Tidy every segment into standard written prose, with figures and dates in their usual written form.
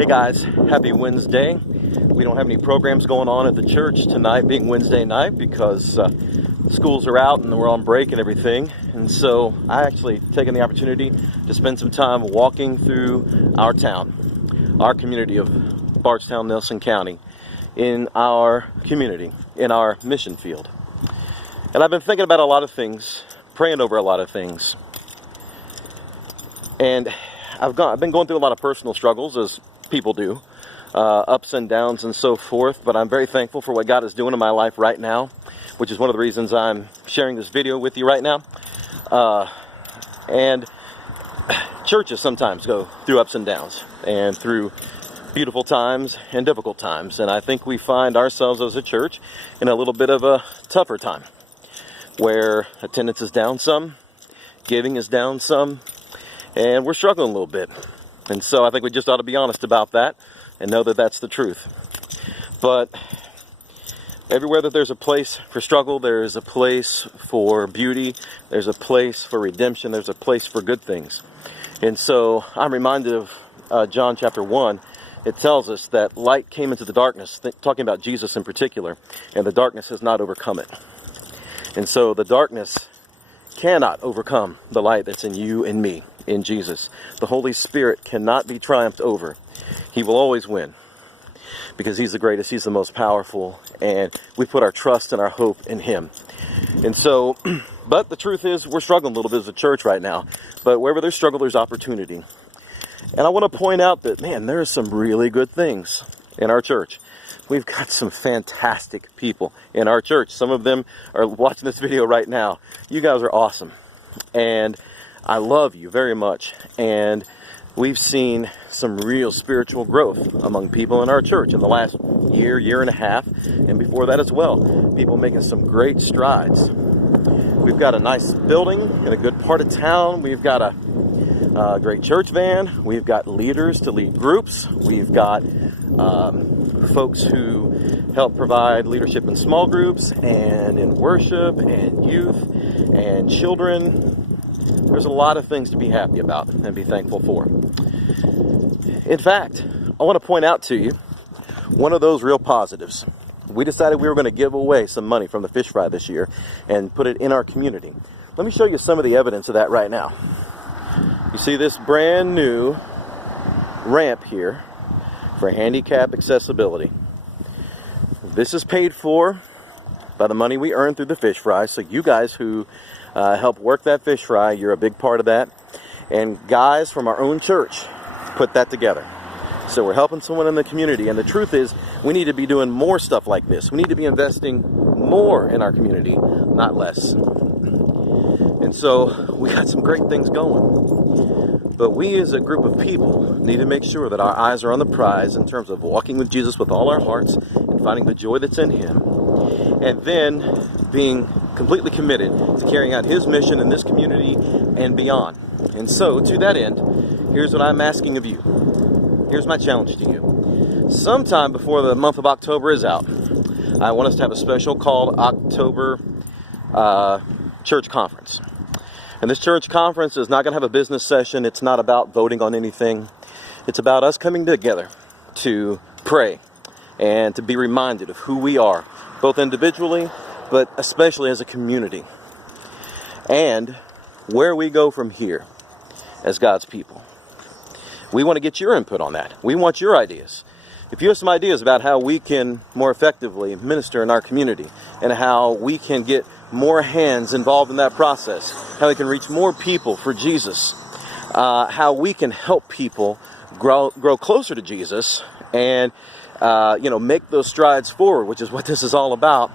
Hey guys, happy Wednesday. We don't have any programs going on at the church tonight, being Wednesday night, because schools are out and we're on break and everything. And so I actually taken the opportunity to spend some time walking through our town, our community of Bardstown, Nelson County, in our community, in our mission field. And I've been thinking about a lot of things, praying over a lot of things. And I've been going through a lot of personal struggles, as people do, ups and downs and so forth, but I'm very thankful for what God is doing in my life right now, which is one of the reasons I'm sharing this video with you right now. And churches sometimes go through ups and downs, and through beautiful times and difficult times, and I think we find ourselves as a church in a little bit of a tougher time, where attendance is down some, giving is down some, and we're struggling a little bit. And so I think we just ought to be honest about that and know that that's the truth. But everywhere that there's a place for struggle, there is a place for beauty, there's a place for redemption, there's a place for good things. And so I'm reminded of John chapter 1. It tells us that light came into the darkness, talking about Jesus in particular, and the darkness has not overcome it. And so the darkness cannot overcome the light that's in you and me, in Jesus. The Holy Spirit cannot be triumphed over. He will always win, because He's the greatest, He's the most powerful, and we put our trust and our hope in Him. And so, but the truth is, we're struggling a little bit as a church right now. But wherever there's struggle, there's opportunity. And I want to point out that, man, there are some really good things in our church. We've got some fantastic people in our church. Some of them are watching this video right now. You guys are awesome. And I love you very much. And we've seen some real spiritual growth among people in our church in the last year and a half, and before that as well. People making some great strides. We've got a nice building in a good part of town. We've got a great church van. We've got leaders to lead groups. We've got folks who help provide leadership in small groups and in worship and youth and children. There's a lot of things to be happy about and be thankful for. In fact, I want to point out to you one of those real positives. We decided we were going to give away some money from the fish fry this year and put it in our community. Let me show you some of the evidence of that right now. You see this brand new ramp here for handicap accessibility. This is paid for by the money we earn through the fish fry. So you guys who help work that fish fry, you're a big part of that. And guys from our own church put that together. So we're helping someone in the community. And the truth is, we need to be doing more stuff like this. We need to be investing more in our community, not less. And so we got some great things going. But we as a group of people need to make sure that our eyes are on the prize in terms of walking with Jesus with all our hearts and finding the joy that's in Him. And then being completely committed to carrying out His mission in this community and beyond. And so, to that end, here's what I'm asking of you. Here's my challenge to you. Sometime before the month of October is out, I want us to have a special called October Church Conference. And this church conference is not going to have a business session. It's not about voting on anything. It's about us coming together to pray and to be reminded of who we are, both individually, but especially as a community, and where we go from here as God's people. We want to get your input on that. We want your ideas. If you have some ideas about how we can more effectively minister in our community and how we can get more hands involved in that process, how we can reach more people for Jesus, how we can help people grow closer to Jesus and make those strides forward, which is what this is all about,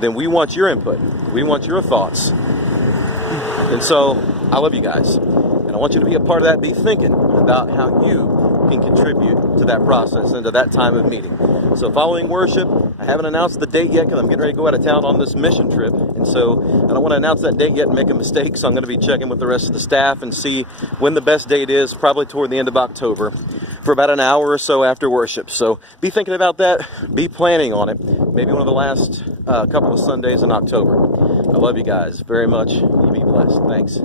then we want your input. We want your thoughts. And so I love you guys. And I want you to be a part of that. Be thinking about how you can contribute to that process and to that time of meeting. So following worship, I haven't announced the date yet because I'm getting ready to go out of town on this mission trip. And so I don't want to announce that date yet and make a mistake. So I'm going to be checking with the rest of the staff and see when the best date is, probably toward the end of October, for about an hour or so after worship. So be thinking about that. Be planning on it. Maybe one of the last couple of Sundays in October. I love you guys very much. You be blessed. Thanks.